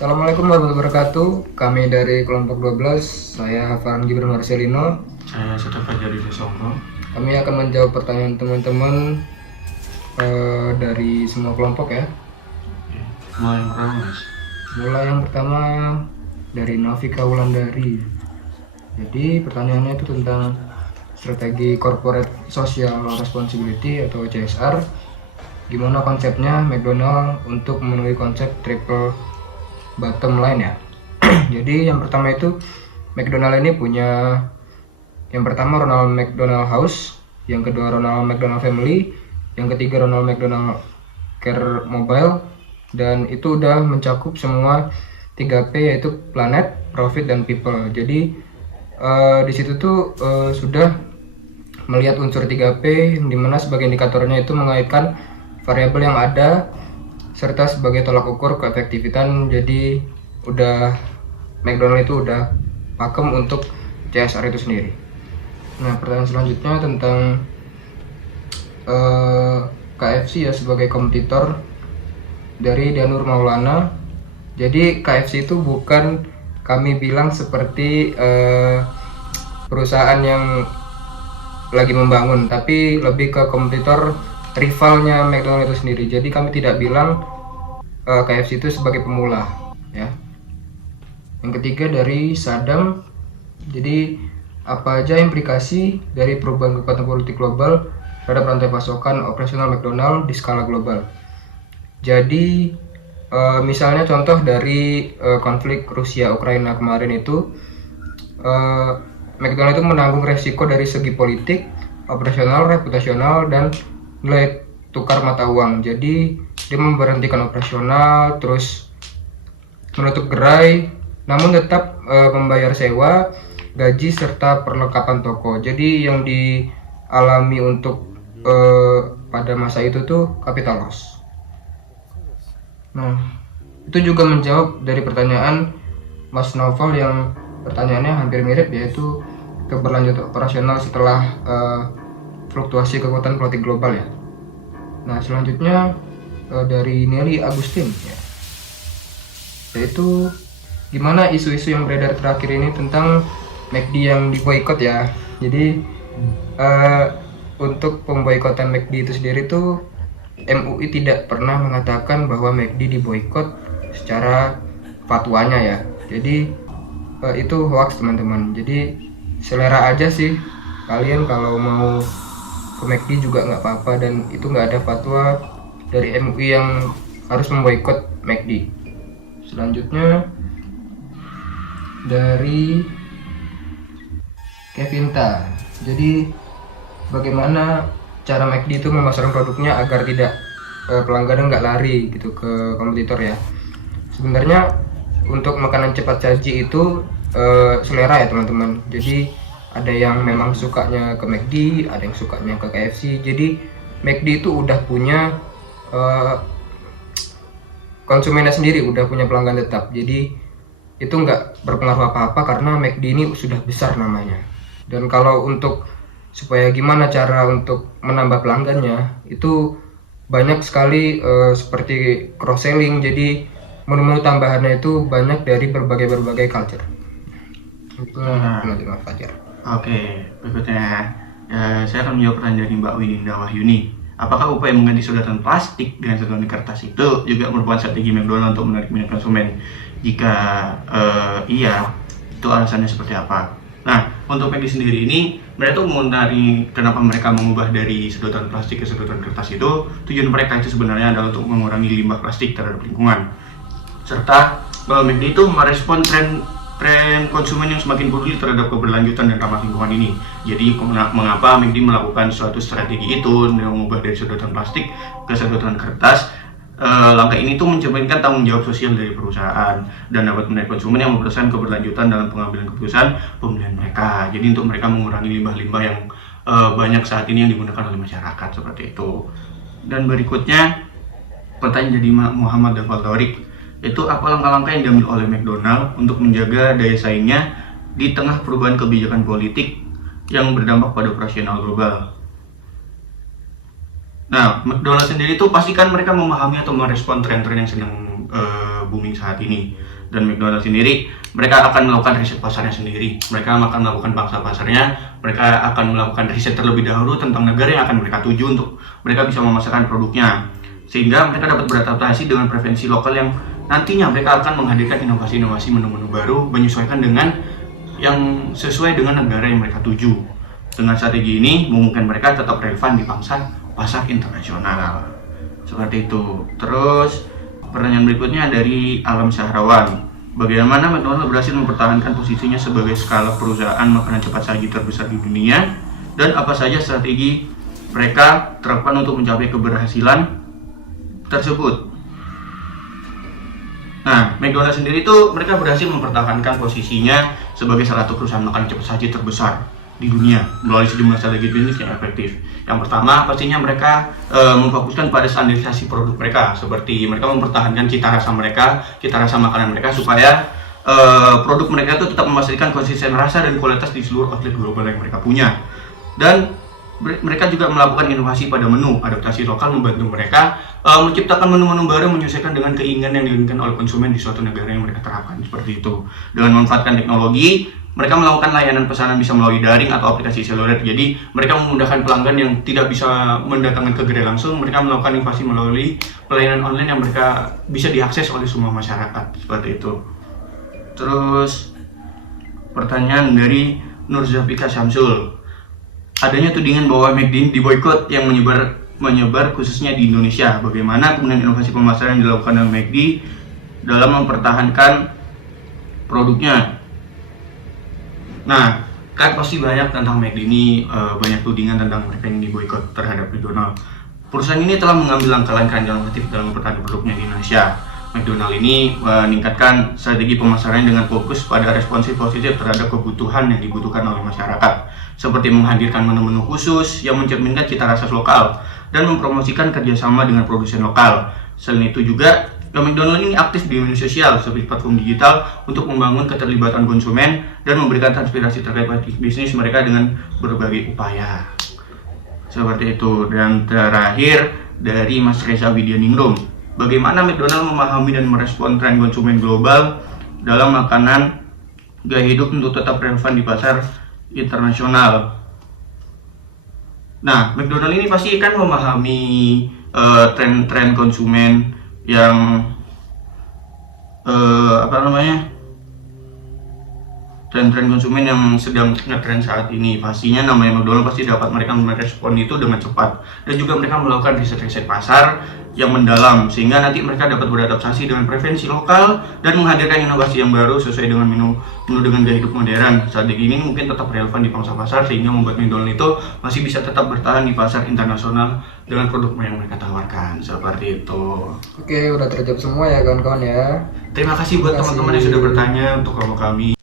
Assalamualaikum warahmatullahi wabarakatuh. Kami dari kelompok 12, saya Hafan Gibran Marcelino. Saya sudah Fajar Songko. Kami akan menjawab pertanyaan teman-teman dari semua kelompok ya. Mulai yang pertama, Mas. Mulai yang pertama dari Nafika Wulandari. Jadi pertanyaannya itu tentang strategi corporate social responsibility atau CSR. Gimana konsepnya McDonald untuk memenuhi konsep triple bottom line ya. Jadi yang pertama itu McDonald ini punya yang pertama Ronald McDonald House, yang kedua Ronald McDonald Family, yang ketiga Ronald McDonald Care Mobile, dan itu udah mencakup semua 3P yaitu planet, profit, dan people. Jadi di situ tuh sudah melihat unsur 3P yang dimana sebagai indikatornya itu mengaitkan variabel yang ada serta sebagai tolak ukur keefektifan. Jadi udah McDonald itu udah pakem untuk CSR itu sendiri. Nah, pertanyaan selanjutnya tentang KFC ya sebagai kompetitor dari Danur Maulana. Jadi KFC itu bukan kami bilang seperti perusahaan yang lagi membangun, tapi lebih ke kompetitor rivalnya McDonald itu sendiri. Jadi kami tidak bilang KFC itu sebagai pemula ya. Yang ketiga dari Sadam. Jadi apa aja implikasi dari perubahan kekuatan politik global terhadap rantai pasokan operasional McDonald di skala global. Jadi misalnya contoh dari konflik Rusia Ukraina kemarin itu, McDonald itu menanggung resiko dari segi politik, operasional, reputasional, dan nilai tukar mata uang. Jadi dia memberhentikan operasional, terus menutup gerai, namun tetap membayar sewa, gaji, serta perlengkapan toko. Jadi yang dialami untuk pada masa itu tuh capital loss. Nah, itu juga menjawab dari pertanyaan Mas Novel yang pertanyaannya hampir mirip, yaitu keberlanjutan operasional setelah fluktuasi kekuatan politik global ya. Nah, selanjutnya dari Nelly Agustin ya, yaitu gimana isu-isu yang beredar terakhir ini tentang McD yang diboikot ya. Jadi untuk pemboikotan McD itu sendiri tuh MUI tidak pernah mengatakan bahwa McD diboikot secara fatwanya ya. Jadi itu hoax teman-teman. Jadi selera aja sih kalian, kalau mau ke McD juga nggak apa-apa, dan itu nggak ada fatwa dari MUI yang harus memboikot McD. Selanjutnya dari Kevinta. Jadi bagaimana cara McD itu memasarkan produknya agar tidak pelanggan nggak lari gitu ke kompetitor ya. Sebenarnya untuk makanan cepat saji itu selera ya teman-teman. Jadi ada yang memang sukanya ke McD, ada yang sukanya ke KFC. Jadi McD itu udah punya konsumennya sendiri, udah punya pelanggan tetap. Jadi itu nggak berpengaruh apa-apa karena McD ini sudah besar namanya. Dan kalau untuk supaya gimana cara untuk menambah pelanggannya, itu banyak sekali seperti cross selling. Jadi menu-menu tambahannya itu banyak dari berbagai culture. Itu Mas Fajar. Oke, berikutnya saya akan menjawab pertanyaan dari Mbak Wininda Wahyuni. Apakah upaya mengganti sedotan plastik dengan sedotan kertas itu juga merupakan strategi McDonald untuk menarik minat konsumen? Jika iya, itu alasannya seperti apa? Nah, untuk McD sendiri ini, mereka tuh mencari kenapa mereka mengubah dari sedotan plastik ke sedotan kertas itu. Tujuan mereka itu sebenarnya adalah untuk mengurangi limbah plastik terhadap lingkungan, serta bahwa McD itu merespon tren konsumen yang semakin peduli terhadap keberlanjutan dan ramah lingkungan ini. Jadi mengapa McD melakukan suatu strategi itu dengan mengubah dari sedotan plastik ke sedotan kertas? Langkah ini tuh mencerminkan tanggung jawab sosial dari perusahaan dan dapat menarik konsumen yang memperhatikan keberlanjutan dalam pengambilan keputusan pembelian mereka. Jadi untuk mereka mengurangi limbah-limbah yang banyak saat ini yang digunakan oleh masyarakat seperti itu. Dan berikutnya pertanyaan dari Muhammad Dafal Taurik, itu apa langkah-langkah yang diambil oleh McDonald untuk menjaga daya saingnya di tengah perubahan kebijakan politik yang berdampak pada operasional global. Nah, McDonald sendiri itu pastikan mereka memahami atau merespon tren-tren yang sedang booming saat ini. Dan McDonald's sendiri, mereka akan melakukan riset pasarnya sendiri. Mereka akan melakukan pangsa pasarnya, mereka akan melakukan riset terlebih dahulu tentang negara yang akan mereka tuju untuk mereka bisa memasarkan produknya. Sehingga mereka dapat beradaptasi dengan preferensi lokal yang nantinya mereka akan menghadirkan inovasi-inovasi menu-menu baru menyesuaikan dengan yang sesuai dengan negara yang mereka tuju. Dengan strategi ini, memungkinkan mereka tetap relevan di pasar internasional. Seperti itu. Terus, pertanyaan berikutnya dari Alam Syahrawan. Bagaimana McDonald's berhasil mempertahankan posisinya sebagai skala perusahaan makanan cepat saji terbesar di dunia? Dan apa saja strategi mereka terapkan untuk mencapai keberhasilan tersebut? Nah, McDonald's sendiri itu mereka berhasil mempertahankan posisinya sebagai salah satu perusahaan makanan cepat saji terbesar di dunia melalui sejumlah strategi bisnis yang efektif. Yang pertama, pastinya mereka memfokuskan pada standarisasi produk mereka, seperti mereka mempertahankan cita rasa makanan mereka supaya produk mereka itu tetap memastikan konsisten rasa dan kualitas di seluruh outlet global yang mereka punya. Dan mereka juga melakukan inovasi pada menu, adaptasi lokal membantu mereka menciptakan menu-menu baru menyesuaikan dengan keinginan yang diinginkan oleh konsumen di suatu negara yang mereka terapkan, seperti itu. Dengan memanfaatkan teknologi, mereka melakukan layanan pesanan bisa melalui daring atau aplikasi seluler. Jadi mereka memudahkan pelanggan yang tidak bisa mendatangkan ke gerai langsung. Mereka melakukan inovasi melalui pelayanan online yang mereka bisa diakses oleh semua masyarakat, seperti itu. Terus pertanyaan dari Nur Zafika Syamsul. Adanya tudingan bahwa McD diboikot yang menyebar khususnya di Indonesia. Bagaimana kemudian inovasi pemasaran yang dilakukan oleh McD dalam mempertahankan produknya? Nah, kan pasti banyak tentang McD ini, banyak tudingan tentang mereka yang diboikot terhadap McDonald. Perusahaan ini telah mengambil langkah-langkah yang inovatif dalam mempertahankan produknya di Indonesia. McDonald ini meningkatkan strategi pemasaran dengan fokus pada responsif positif terhadap kebutuhan yang dibutuhkan oleh masyarakat, seperti menghadirkan menu-menu khusus yang mencerminkan cita rasa lokal dan mempromosikan kerjasama dengan produsen lokal. Selain itu juga, McDonald ini aktif di media sosial seperti platform digital untuk membangun keterlibatan konsumen dan memberikan inspirasi terkait bisnis mereka dengan berbagai upaya. Seperti itu. Dan terakhir dari Mas Reza Widyaningrum. Bagaimana McDonald memahami dan merespon tren konsumen global dalam makanan gaya hidup untuk tetap relevan di pasar internasional? Nah, McDonald ini pasti kan memahami tren-tren konsumen yang tren-tren konsumen yang sedang ngetren saat ini. Pastinya namanya McDonald pasti dapat mereka merespon itu dengan cepat, dan juga mereka melakukan riset-riset pasar yang mendalam sehingga nanti mereka dapat beradaptasi dengan preferensi lokal dan menghadirkan inovasi yang baru sesuai dengan menu dengan gaya hidup modern. Strategi ini mungkin tetap relevan di pangsa pasar sehingga membuat McDonald itu masih bisa tetap bertahan di pasar internasional dengan produk yang mereka tawarkan, seperti itu. Oke, udah terjawab semua ya kawan-kawan ya. Terima kasih buat teman-teman yang sudah bertanya untuk kami.